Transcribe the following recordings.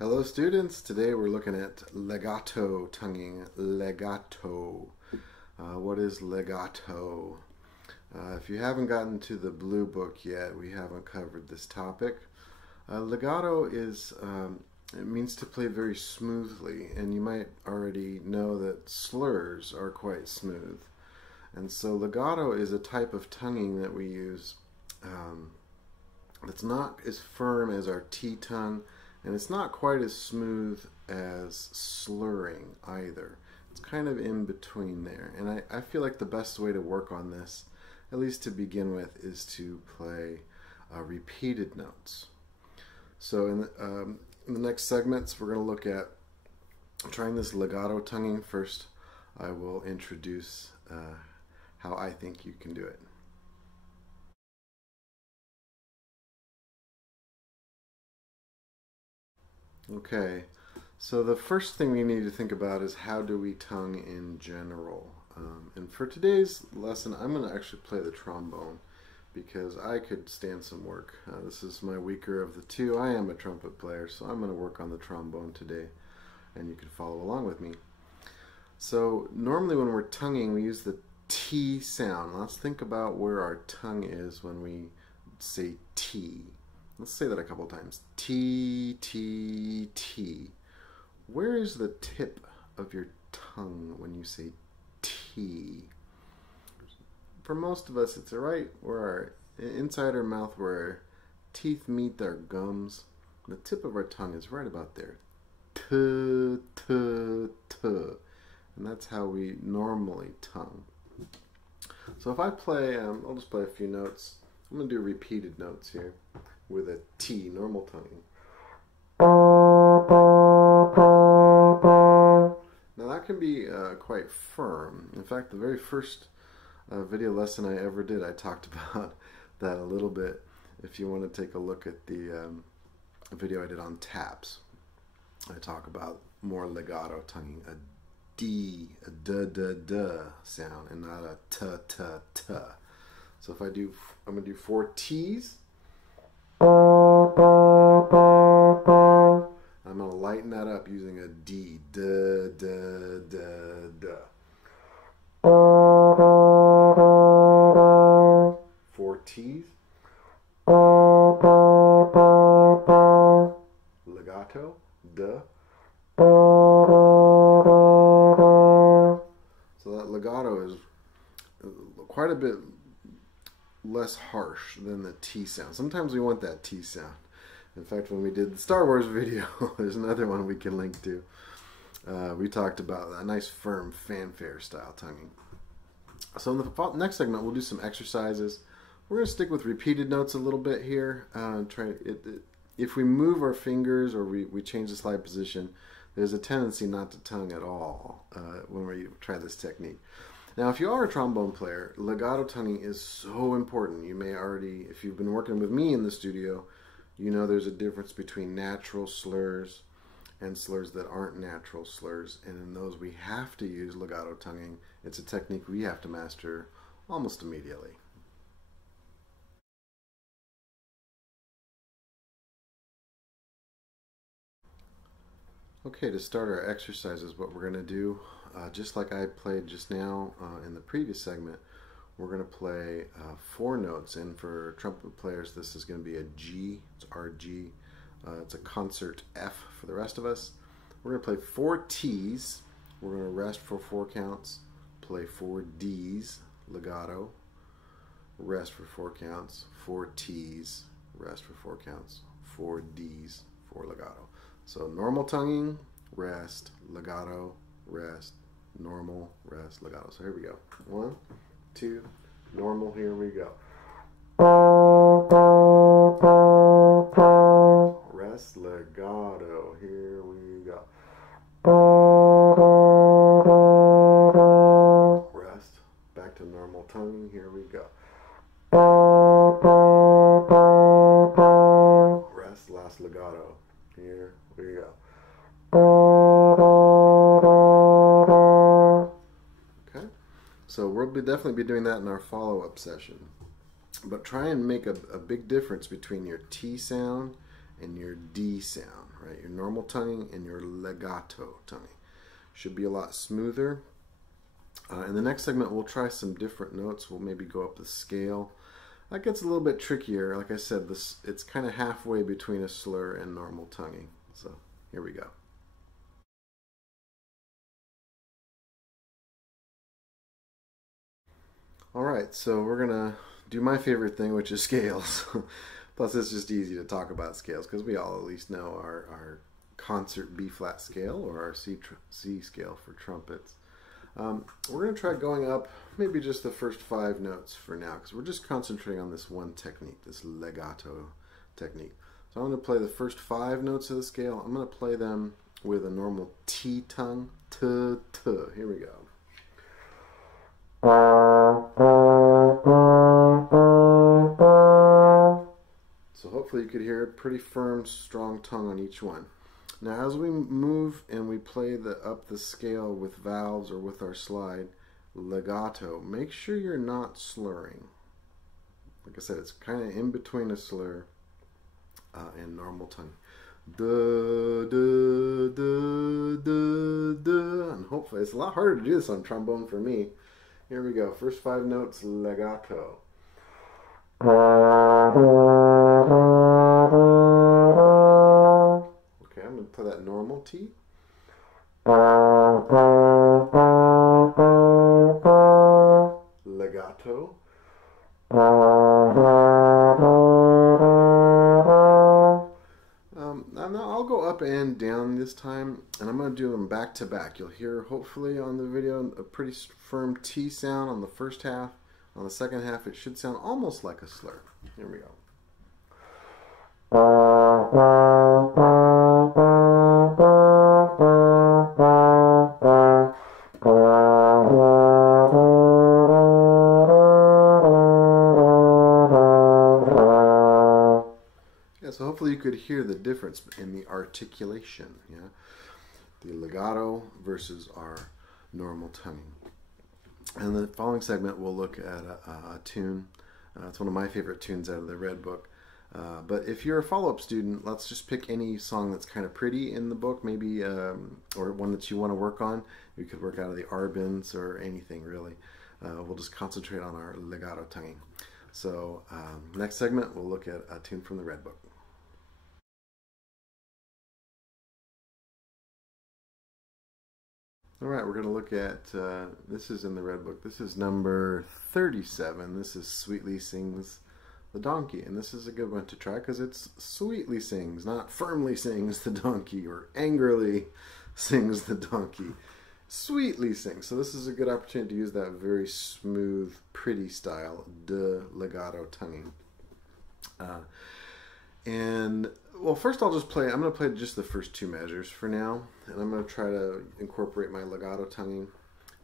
Hello students, today we're looking at legato tonguing. Legato. What is legato? If you haven't gotten to the blue book yet, we haven't covered this topic. Legato is, it means to play very smoothly, and you might already know that slurs are quite smooth. And so legato is a type of tonguing that we use that's not as firm as our T tongue, and it's not quite as smooth as slurring either. It's kind of in between there. And I feel like the best way to work on this, at least to begin with, is to play repeated notes. So in the next segments, we're going to look at trying this legato tonguing. First, I will introduce how I think you can do it. Okay, so the first thing we need to think about is how do we tongue in general. And for today's lesson, I'm going to actually play the trombone because I could stand some work. This is my weaker of the two. I am a trumpet player, so I'm going to work on the trombone today, and you can follow along with me. So normally when we're tonguing, we use the T sound. Let's think about where our tongue is when we say T. Let's say that a couple times. T, T, T. Where is the tip of your tongue when you say T? For most of us, it's right where our inside our mouth, where our teeth meet our gums. The tip of our tongue is right about there. T, T, T. And that's how we normally tongue. So if I play, I'll just play a few notes. I'm going to do repeated notes here with a T, normal tonguing. Now that can be quite firm. In fact, the very first video lesson I ever did, I talked about that a little bit. If you want to take a look at the video I did on taps, I talk about more legato tonguing, a D, a D sound, and not a T, T, T. So if I'm going to do 4 T's. I'm going to lighten that up using a D. D, D, D, D. 4 T's. Legato. D. So that legato is quite a bit less harsh than the T sound. Sometimes we want that T sound. In fact, when we did the Star Wars video, there's another one we can link to. We talked about a nice firm fanfare style tonguing. So in the next segment, we'll do some exercises. We're going to stick with repeated notes a little bit here. If we move our fingers or we change the slide position, there's a tendency not to tongue at all when we try this technique. Now, if you are a trombone player, legato tonguing is so important. You may already, if you've been working with me in the studio, you know there's a difference between natural slurs and slurs that aren't natural slurs. And in those, we have to use legato tonguing. It's a technique we have to master almost immediately. Okay, to start our exercises, what we're going to do, just like I played just now in the previous segment, we're going to play 4 notes. And for trumpet players, this is going to be a G. It's our G. It's a concert F for the rest of us. We're going to play 4 T's. We're going to rest for 4 counts. Play 4 D's, legato. Rest for 4 counts. 4 T's, rest for 4 counts. 4 D's, 4 legato. So normal tonguing, rest, legato, rest, normal, rest, legato. So here we go. 1, 2, normal, here we go. Rest, legato, here we go. Rest, back to normal tonguing, here we go. Rest, last legato, here we go. Okay, so we'll definitely be doing that in our follow-up session. But try and make a big difference between your T sound and your D sound, right? Your normal tonguing and your legato tonguing. Should be a lot smoother. In the next segment, we'll try some different notes. We'll maybe go up the scale. That gets a little bit trickier. Like I said, it's kind of halfway between a slur and normal tonguing. So here we go. Alright, so we're going to do my favorite thing, which is scales. Plus, it's just easy to talk about scales because we all at least know our concert B-flat scale or our C scale for trumpets. We're going to try going up maybe just the first 5 notes for now because we're just concentrating on this one technique, this legato technique. So I'm going to play the first 5 notes of the scale. I'm going to play them with a normal T tongue. T, T. Here we go. So hopefully you could hear a pretty firm, strong tongue on each one. Now as we move and we play up the scale with valves or with our slide, legato, make sure you're not slurring. Like I said, it's kind of in between a slur and normal tongue. Duh, duh, duh, duh, duh. And hopefully, it's a lot harder to do this on trombone for me. Here we go. First 5 notes, legato. Okay, I'm going to play that normal T. Legato. Now I'll go up and down this time, and I'm going to do them back to back. You'll hear, hopefully on the video, a pretty firm T sound on the first half. On the second half, it should sound almost like a slur. Here we go. So hopefully you could hear the difference in the articulation, yeah? The legato versus our normal tonguing. And the following segment we'll look at a tune. It's one of my favorite tunes out of the Red Book. But if you're a follow-up student, let's just pick any song that's kind of pretty in the book, maybe, or one that you want to work on. You could work out of the Arbins or anything really. We'll just concentrate on our legato tonguing. So next segment we'll look at a tune from the Red Book. Alright, we're going to look at, this is in the Red Book, this is number 37, this is Sweetly Sings the Donkey, and this is a good one to try because it's sweetly sings, not firmly sings the donkey or angrily sings the donkey, sweetly sings. So this is a good opportunity to use that very smooth, pretty style, de legato tonguing. Well, first I'm going to play just the first 2 measures for now, and I'm going to try to incorporate my legato tonguing.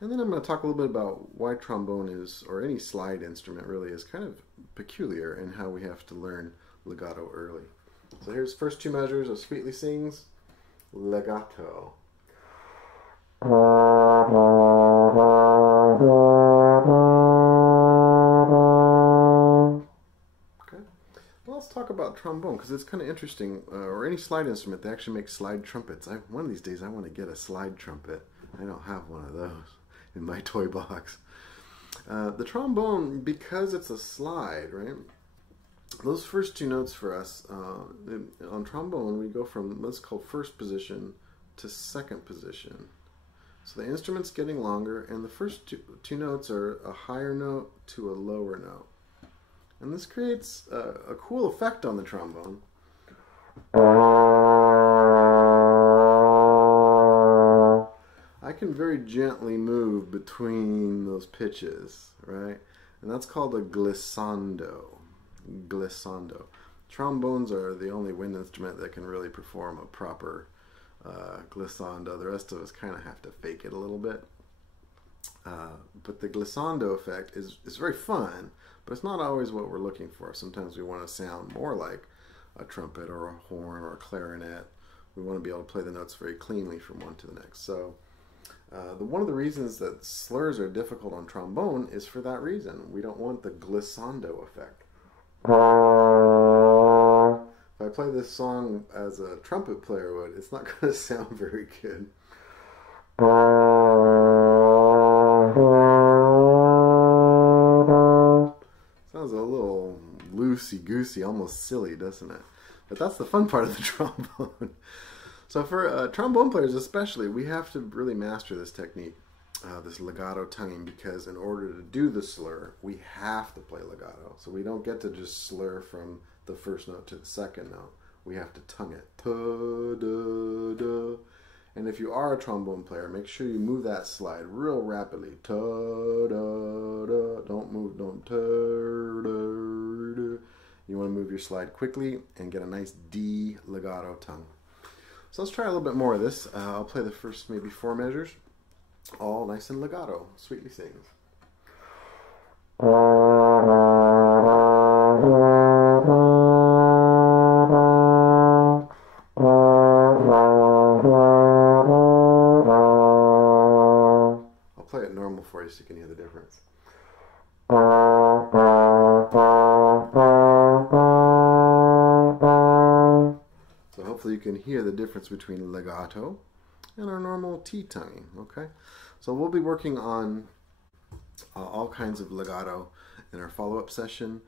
And then I'm going to talk a little bit about why trombone is, or any slide instrument really, is kind of peculiar and how we have to learn legato early. So here's the first 2 measures of Sweetly Sings, legato. Let's talk about trombone because it's kind of interesting, or any slide instrument. They actually make slide trumpets. One of these days I want to get a slide trumpet. I don't have one of those in my toy box. The trombone, because it's a slide, right? Those first 2 notes for us, on trombone we go from what's called first position to second position. So the instrument's getting longer, and the first two notes are a higher note to a lower note. And this creates a cool effect on the trombone. I can very gently move between those pitches, right? And that's called a glissando. Glissando. Trombones are the only wind instrument that can really perform a proper glissando. The rest of us kind of have to fake it a little bit. But the glissando effect is very fun, but it's not always what we're looking for. Sometimes we want to sound more like a trumpet or a horn or a clarinet. We want to be able to play the notes very cleanly from one to the next. So one of the reasons that slurs are difficult on trombone is for that reason. We don't want the glissando effect. If I I play this song as a trumpet player would, it's not going to sound very good. Sounds a little loosey-goosey, almost silly, doesn't it? But that's the fun part of the trombone. So for trombone players especially, we have to really master this technique, this legato tonguing, because in order to do the slur, we have to play legato. So we don't get to just slur from the first note to the second note. We have to tongue it. Ta, da, da. And if you are a trombone player, make sure you move that slide real rapidly. Ta, da, da. Don't move, don't ta, da, da. You want to move your slide quickly and get a nice D legato tongue. So let's try a little bit more of this. I'll play the first maybe 4 measures, all nice and legato. Sweetly sings. I'll play it normal for you so you can hear the difference. So hopefully you can hear the difference between legato and our normal T tonguing, okay? So we'll be working on all kinds of legato in our follow-up session.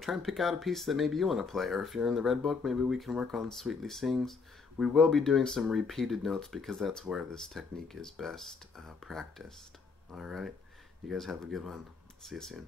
Try and pick out a piece that maybe you want to play, or if you're in the red book, maybe we can work on Sweetly Sings. We will be doing some repeated notes because that's where this technique is best practiced. All right, you guys have a good one. See you soon.